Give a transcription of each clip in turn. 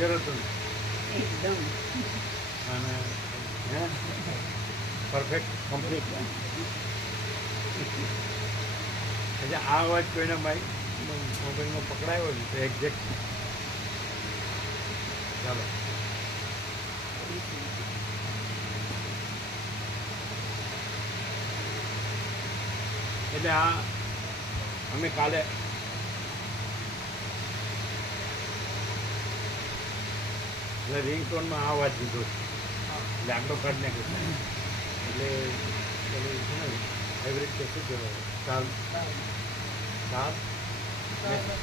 Clear હતું? એકદમ. અને હે? પરફેક્ટ કમ્પ્લીટ એટલે આ અવાજ કોઈને મારી મોબાઈલમાં પકડાયો છે તો એક્ઝેક્ટ ચાલો. એટલે આ અમે કાલે એટલે રિંગટોનમાં આ વાત લીધો છે. લાકડો કાઢ નાખ્યો એટલે પેલું છે ને હાઇબ્રિડ કે શું કહેવાય? સ્ટાર સ્ટાર સ્ટારના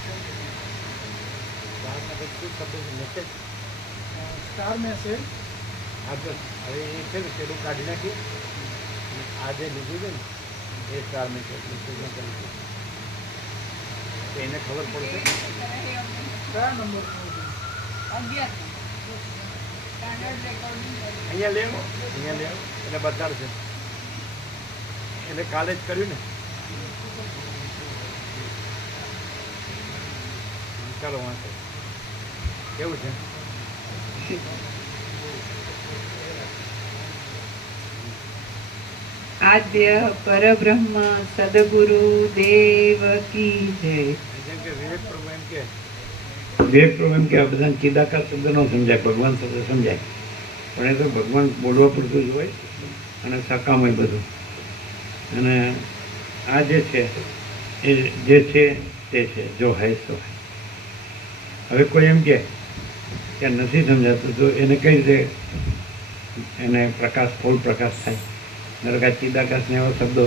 પછી શું શબ્દ છે? Message star message. આગળ હવે એ છે ને પેલું કાઢી નાખ્યું આજે લીધું છે ને એ સ્ટાર મેસેજ મેસેજમાં કરી એને ખબર પડશે. કયા નંબર અગિયાર અહીંયા લેવો? અહીંયા લેવો. એટલે બતાડશે એટલે કાલે જ કર્યું ને. ચાલો વાંચો કેવું છે? આદ્ય પરબ્રહ્મ સદગુરુ દેવ કી જય. જેમ કે વિવેક પ્રભુ એમ કે વિવેક પ્રોબ્લેમ કે આ બધા ચિદાકાર શબ્દ ન સમજાય, ભગવાન શબ્દ સમજાય. પણ એ તો ભગવાન બોલવા પૂરતું જ હોય અને સકામ હોય બધું. અને આ જે છે, એ જે છે તે છે, જો હૈ હૈ. હવે કોઈ એમ કે નથી સમજાતું, તો એને કઈ રીતે એને પ્રકાશ, ફૂલ પ્રકાશ થાય? ધારો કે ચિદાકાશને એવા શબ્દો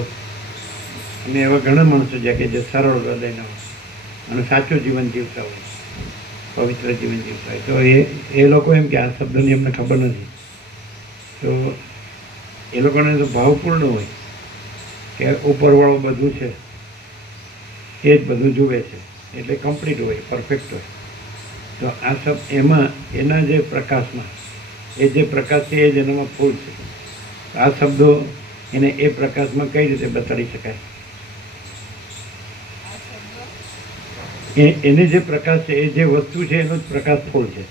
અને એવા ઘણા માણસો છે કે જે સરળ હૃદયના હોય અને સાચું જીવન જીવતા હોય. પવિત્ર જીવન જીવતા. તો એ એ લોકો એમ કે આ શબ્દની એમને ખબર નથી. તો એ લોકોને તો ભાવપૂર્ણ હોય કે ઉપરવાળું બધું છે, એ જ બધું જુએ છે. એટલે કમ્પ્લીટ હોય પરફેક્ટ હોય. તો આ સબ એમાં, એના જે પ્રકાશમાં, એ જે પ્રકાશ છે એ જ એનામાં ફૂલ છે. આ શબ્દો એને એ પ્રકાશમાં કઈ રીતે બતાડી શકાય? એ એને જે પ્રકાશ છે, એ જે વસ્તુ છે, એનો જ પ્રકાશ ફૂલ છે.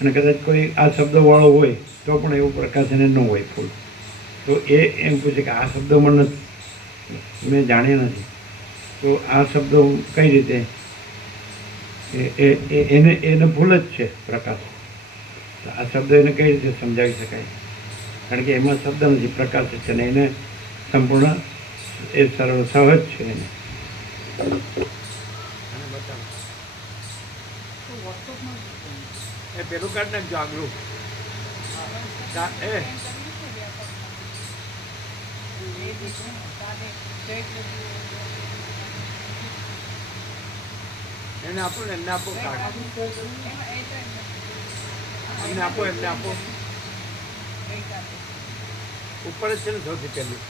અને કદાચ કોઈ આ શબ્દવાળો હોય, તો પણ એવો પ્રકાશ એને ન હોય ફૂલ. તો એ એમ પૂછે કે આ શબ્દોમાં નથી. મેં જાણ્યા નથી. તો આ શબ્દો કઈ રીતે? એને એને ફૂલ જ છે પ્રકાશ. આ શબ્દ એને કઈ રીતે સમજાવી શકાય? કારણ કે એમાં શબ્દ નથી, પ્રકાશ છે ને એને સંપૂર્ણ એ સરળ સહજ છે એને. એ પેલું કાર્ડ નાખજો આગલું એ. એને આપો ને એમને આપો કાર્ડ એમને આપો એમને આપો. ઉપર જ છે ને સૌથી પહેલું.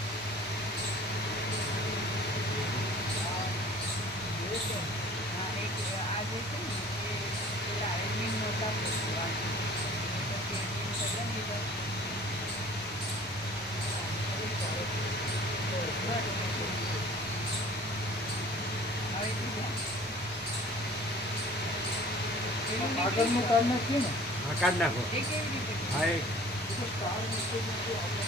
આગળનું કાર્ડ નાખીએ ને? હા કાઢ નાખો. હા એ. એ તો સ્ટાર મેસેજમાં જો આપણે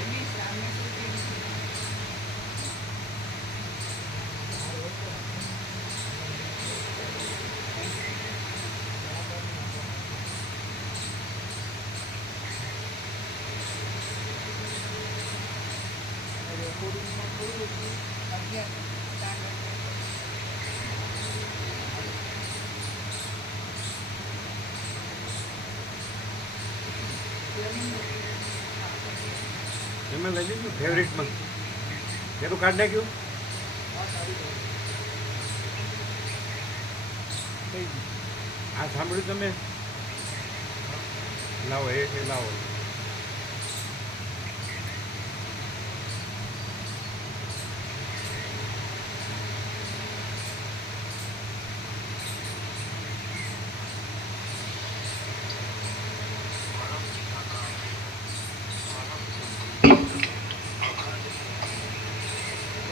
એની સામે શું કેવી રીતે? રેકોર્ડિંગમાં કયું હતું અગિયાર સ્ટાન્ડર્ડ એમાં લઈ લીધું ફેવરિટમાં પેલું કાઢ નાખ્યું? આ સાંભળ્યું તમે? લાવો એ લાવો.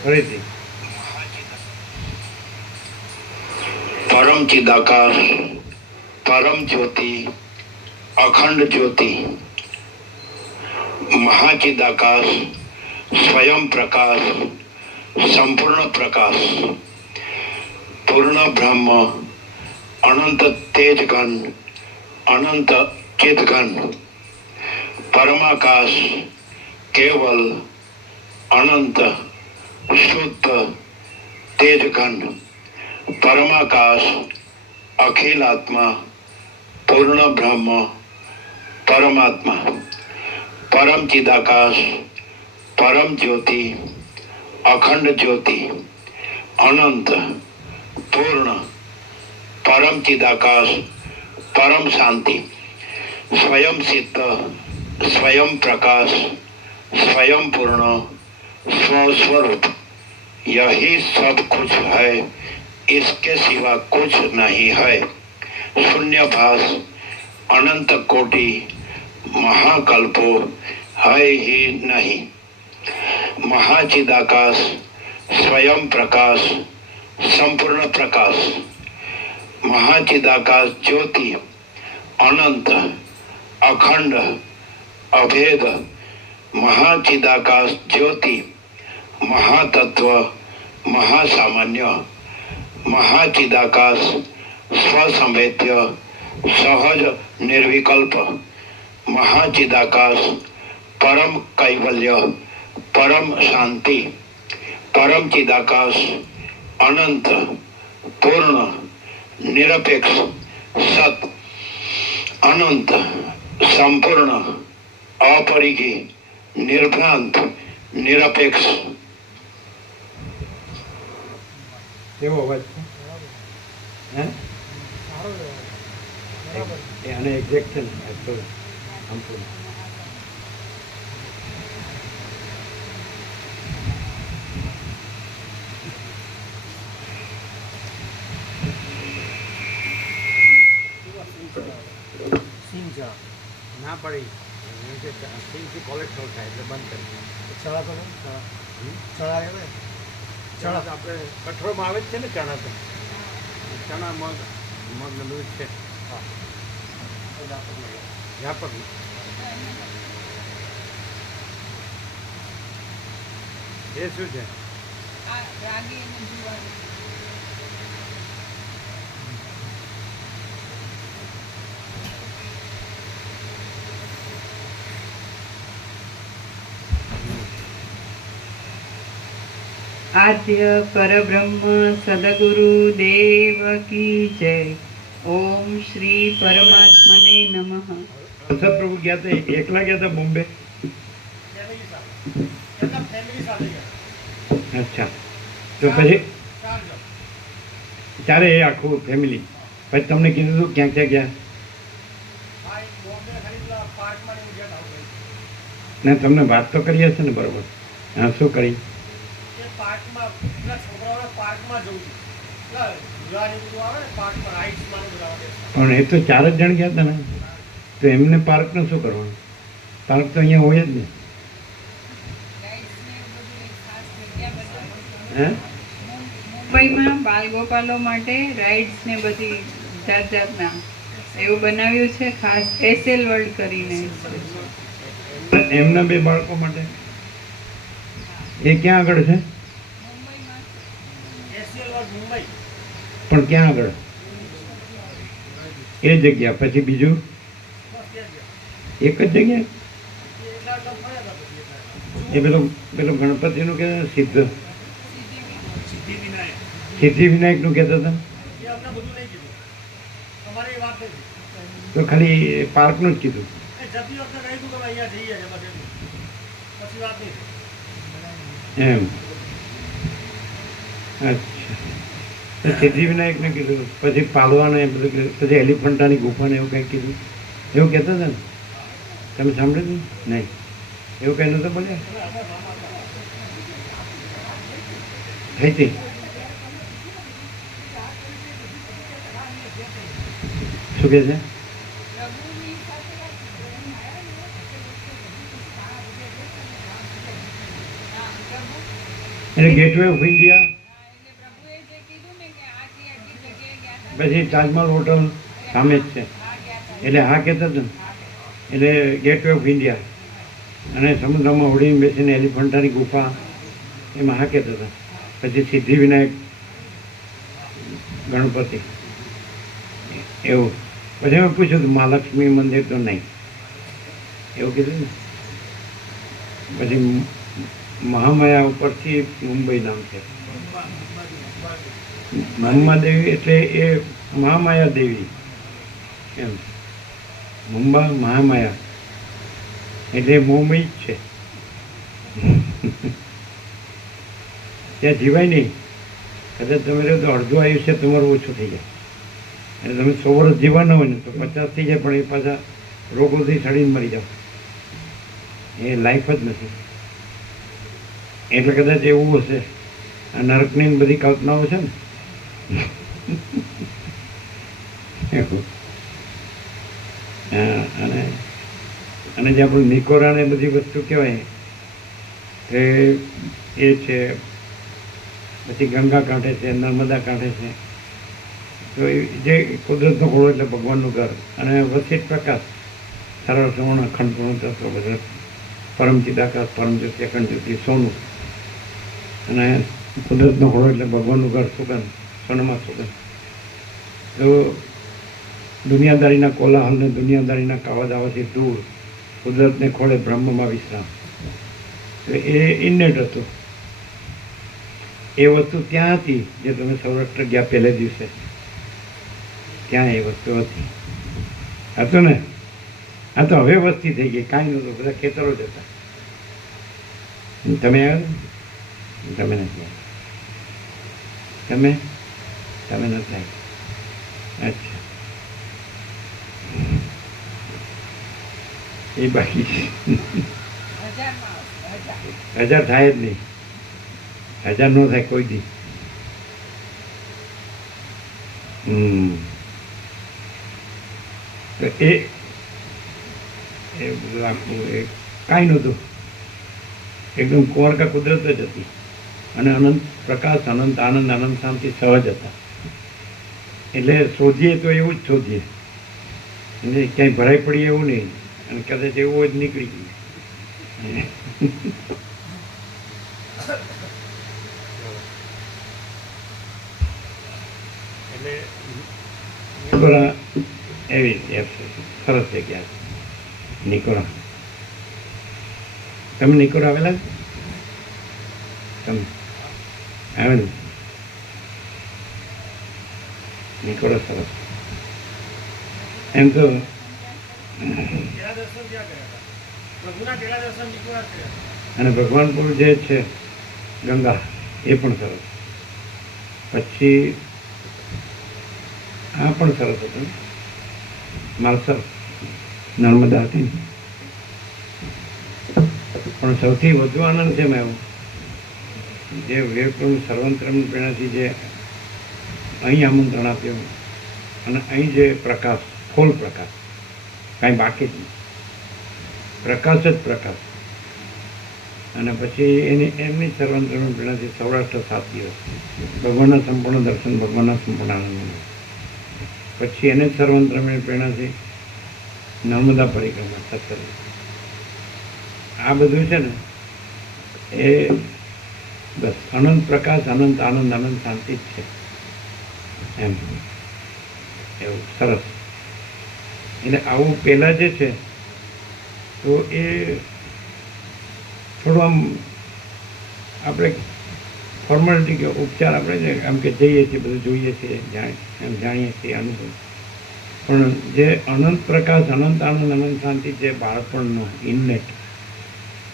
ફરીથી પરમ ચિદાકાર परम ज्योति अखंड ज्योति महाचिदाकाश स्वयं प्रकाश संपूर्ण प्रकाश पूर्ण ब्रह्म अनंत तेजगण अनंत चितगण परमाकाश केवल अनंत શુદ્ધ તેજખંડ પરમાકાશ અખિલાત્મા પૂર્ણ બ્રહ્મ પરમાત્મા પરમ ચિદાકાશ પરમ જ્યોતિ અખંડ જ્યોતિ અનંત પૂર્ણ પરમ ચિદાકાશ પરમ શાંતિ સ્વયં સિદ્ધ સ્વયં પ્રકાશ સ્વયં પૂર્ણ સ્વસ્વરૂપ यही सब कुछ है। इसके सिवा कुछ नहीं है। शून्य भास अनंत कोटि महाकल्पो है ही नहीं। महाचिदाकाश, स्वयं प्रकाश, संपूर्ण प्रकाश। महाचिदाकाश ज्योति, अनंत, अखंड, अभेद। महाचिदाकाश ज्योति, महातत्व મહાસામાન્ય, મહાચિદાકાશ, સ્વસંવેદ્ય, સહજ નિર્વિકલ્પ, મહાચિદાકાશ, પરમ કૈવલ્ય, પરમ શાંતિ, પરમ ચિદાકાશ, અનંત, પૂર્ણ, નિરપેક્ષ, સત, અનંત, સંપૂર્ણ, અપરિઘી, નિર્ભ્રાંત, નિરપેક્ષ. કેવો અવાજ છે? હે? આને એક્ઝેક્ટ છે ને આમ તો ના પડી. એમ કોલેજ સિંગથી થાય એટલે બંધ કરી ચણા તો ચણા? ચણા ચણા આપણે કઠોળમાં આવે જ છે ને ચણા તો. ચણા મગ મગ દૂધ છે. વ્યાપક એ શું છે? રાગી અને જુવાર. આદ્ય પરબ્રહ્મ સદગુરુ દેવ કી જય ઓમ શ્રી પરમાત્મને નમઃ પ્રભુ ગયા હતા એકલા ગયા હતા બોમ્બે અચ્છા તો પછી ત્યારે એ આખું ફેમિલી પછી તમને કીધું હતું ક્યાં ક્યાં ગયા ને તમને વાત તો કરી હશે ને બરોબર હા શું કરી છોકરાઓને પાર્કમાં જવું આવે. પણ એ તો ચાર જ જણ ગયા હતા ને. તો એમને પાર્કનું શું કરવાનું? પાર્ક તો અહીંયા હોય જ ને. હે? મુંબઈમાં બાલગોપાલો માટે રાઇડ્સ ને બધી જાત જાતના એવું બનાવ્યું છે ખાસ એસએલ વર્લ્ડ કરીને. એમના બે બાળકો માટે? એ ક્યાં આગળ છે મુંબઈમાં એસીએલ વર્લ્ડ મુંબઈ પણ ક્યાં આગળ એ જગ્યા, પછી બીજું. એક જ જગ્યા એ પેલો, પેલું ગણપતિનું કે સિદ્ધ. સિદ્ધિ વિનાયકનું કહેતા હતા તો ખાલી પાર્કનું જ કીધું. એમ અચ્છા સિદ્ધિ વિનાયકને કીધું. પછી પાલવાને બધું કીધું. પછી એલિફન્ટાની ગુફાને એવું કંઈક કીધું. એવું કહેતા હતા ને? તમે સાંભળ્યું? નહીં. એવું કંઈ નહોતું બોલ્યા? થઈ હતી. શું કહે છે? એટલે ગેટવે ઓફ ઇન્ડિયા હા, એટલે પ્રભુએ જે કીધું ને કે આ જે આટલી જગ્યાએ ગયા હતા પછી તાજમહલ હોટલ સામે જ છે. એટલે હા કહેતા હતા એટલે ગેટવે ઓફ ઇન્ડિયા અને સમુદ્રમાં ઉડીને બેસીને એલિફન્ટાની ગુફા એમાં હા કહેતા હતા. પછી સિદ્ધિવિનાયક ગણપતિ. એવું. પછી મેં પૂછ્યું હતું મહાલક્ષ્મી મંદિર તો નહીં? એવું કીધું ને. પછી મહામાયા ઉપરથી મુંબઈ નામ છે. મહાદેવી એટલે એ મહામાયા દેવી. એમ. મુંબા મહામાયા. એટલે મુંબઈ જ છે. ત્યાં જીવાય નહીં. કદાચ તમે તો અડધું આયુષ્ય તમારું ઓછું થઈ જાય. અને તમે સો વર્ષ જીવાના હોય ને તો પચાસ થઈ જાય, પણ એ પાછા રોગોથી સડીને મરી જાઓ. એ લાઈફ જ નથી. એટલે કદાચ એવું હશે. આ નરકની બધી કલ્પનાઓ છે ને અને અને જે આપણું નિકોરા ને બધી વસ્તુ કહેવાય, તે એ છે. પછી ગંગા કાંઠે છે, નર્મદા કાંઠે છે. તો એ જે કુદરતનો ઘોડો એટલે ભગવાનનું ઘર. અને વસિત પ્રકાશ સરળ શ્રવણ, અખંડ પૂર્ણ તત્વ બધા પરમ ચિદાકાશ, પરમ જ્યોતિ, અખંડ જ્યોતિ, સોનું. અને કુદરતનો ઘોડો એટલે ભગવાનનું ઘર સુગંધ. સોનામાં સુગંધ તો દુનિયાદારીના કોલાહલને દુનિયાદારીના કાવા દાવાથી દૂર કુદરતને ખોળે બ્રહ્મમાં વિશ્રામ. એ ઇન્નેટ હતું. એ વસ્તુ ત્યાં હતી જે તમે સૌરાષ્ટ્ર ગયા પહેલે દિવસે. ત્યાં એ વસ્તુ હતી. હતું ને, આ તો હવે વસ્તી થઈ ગઈ. કાંઈ નહોતું, બધા ખેતરો જ હતા. તમે આવ્યા? તમે નથી તમે? તમે નથી અચ્છા. એ બાકી હજાર. થાય જ નહીં. હજાર ન થાય કોઈ દી. તો એ એ બધું એ કાંઈ નહોતું. એકદમ કોરકા કુદરત જ હતી. અને અનંત પ્રકાશ, અનંત આનંદ આનંદ શાંતિ સહજ હતા. એટલે શોધીએ તો એવું જ શોધીએ. એટલે ક્યાંય ભરાઈ પડીએ એવું નહીં. અને કદાચ એવું જ નીકળી ગયું. એટલે નિકોરા એવી એપ સરસ જગ્યા છે નિકોરા. તમે નિકોરા આવેલા? તમે. આવે ને નિકોરા સરસ એમ તો પેલા દર્શન ત્યાં કર્યા હતા પ્રભુના પેલા દર્શન સરસ એમ તો અને ભગવાનપુર જે છે, ગંગા, એ પણ સરસ. પછી આ પણ સરસ હતું. માલસર, નર્મદા હતી. પણ સૌથી વધુ આનંદ છે મેં જે વિવેકપ્રભુ સર્વંત્રમ પ્રેરણાથી જે અહીં આમંત્રણ આપ્યું અને અહીં જે પ્રકાશ, ફૂલ પ્રકાશ. કાંઈ બાકી જ નહીં. પ્રકાશ જ પ્રકાશ. અને પછી એની, એમની સર્વાંતરણ પ્રેરણાથી સૌરાષ્ટ્ર સાત દિવસ. ભગવાનના સંપૂર્ણ દર્શન, ભગવાનના સંપૂર્ણ આનંદ. પછી એને જ સર્વાંતરણ પ્રેરણાથી નર્મદા પરિક્રમા સત્તર આ બધું છે ને, એ બસ અનંત પ્રકાશ, અનંત આનંદ અનંત શાંતિ જ છે. એમ. એવું, સરસ. એટલે આવું પહેલાં જે છે, તો એ થોડું આમ આપણે ફોર્માલિટી કે ઉપચાર આપણે જે આમ કે જઈએ છીએ, બધું જોઈએ છીએ એમ જાણીએ છીએ અનુભવ પણ જે અનંત પ્રકાશ, અનંત આનંદ, અનંત શાંતિ જે બાળપણનો ઇનનેટ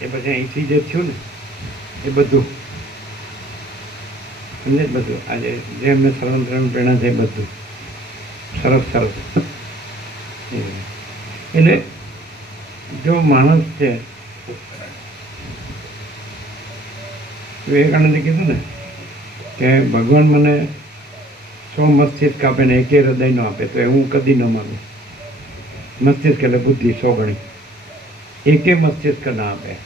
એ પછી અહીંથી જે થયું ને, એ બધું સમજે જ બધું. આજે જે એમને સર્વંત્રણ પ્રેરણા છે બધું. સરસ સરસ. એટલે જો માણસ છે, વિવેકાનંદે કીધું ને કે ભગવાન મને સો મસ્તિષ્ક આપે ને એકે હૃદય ન આપે, તો એ હું કદી ન માનું. મસ્તિષ્ક એટલે બુદ્ધિ, સો ગણી. એકે મસ્તિષ્ક ના આપે.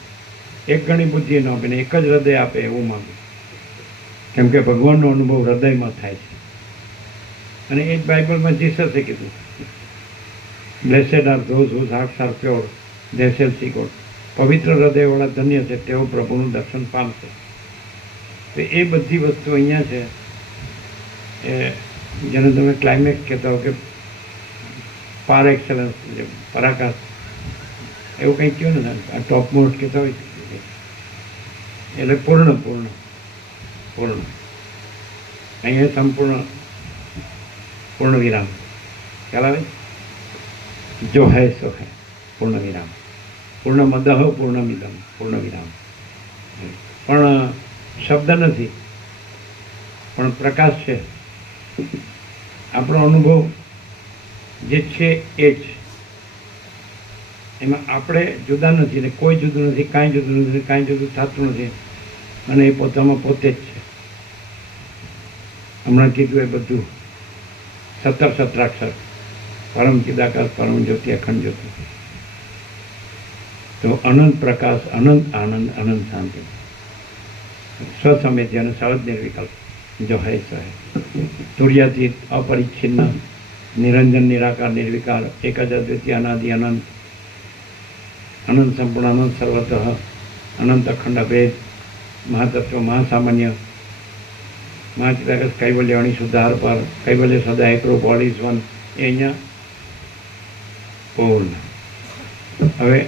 એક ગણી બુદ્ધિ ન આપે ને એક જ હૃદય આપે એવું માનું. કેમ કે ભગવાનનો અનુભવ હૃદયમાં થાય છે. અને એ જ બાઇબલમાં જીસસે કીધું. Blessed are those whose hearts are pure they shall see God. પવિત્ર હૃદયવાળા ધન્ય છે, તેઓ પ્રભુનું દર્શન પામશે. તો એ બધી વસ્તુ અહીંયા છે, એ જેને તમે ક્લાઇમેક્સ કહેતા હો કે પાર એક્સલન્સ જે પરાકાશ એવું કંઈક કહ્યું ને, આ ટોપ મોસ્ટ કહેતા હોય એટલે પૂર્ણ પૂર્ણ. પૂર્ણ. અહીંયા સંપૂર્ણ, પૂર્ણ વિરામ. ખ્યાલ આવે? જો હૈ સો હૈ, પૂર્ણ વિરામ. પૂર્ણ મદહ પૂર્ણ મિદમ પૂર્ણ વિરામ. પણ, શબ્દ નથી. પણ પ્રકાશ છે. આપણો અનુભવ જે છે એ જ. એમાં આપણે જુદા નથી ને કોઈ જુદું નથી, કાંઈ જુદું નથી, કાંઈ જુદું થતું નથી. અને એ પોતામાં પોતે જ છે. હમણાં કીધું એ બધું સત્તર સત્રાક્ષર પરમ ચિદાકાશ પરમ જ્યોતિ અખંડ જ્યોતિ તો અનંત પ્રકાશ અનંત આનંદ અનંત શાંતિ સ્વસમેધ્ય અને સહજ નિર્વિકલ્પ જો હૈ સો હૈ તુર્યાતીત અપરિચ્છિન્ન નિરંજન નિરાકાર નિર્વિકાર એક જ અદ્વિતીય અનાદિ અનંત અનંત સંપૂર્ણ અનંત સર્વતઃ અનંત અખંડ ભેદ મહાતત્વ મહાસામાન્ય મહાચિદાકાશ કૈવલ્યવાણી સુધાર પર, કૈવલ્ય સદા એકરૂપ ઓલ ઇઝ વન એ અહીંયા પૂર્ણ. હવે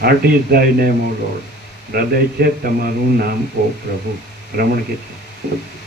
heart is thy name O Lord હૃદય છે તમારું નામ ઓ પ્રભુ. રમણ કે છે?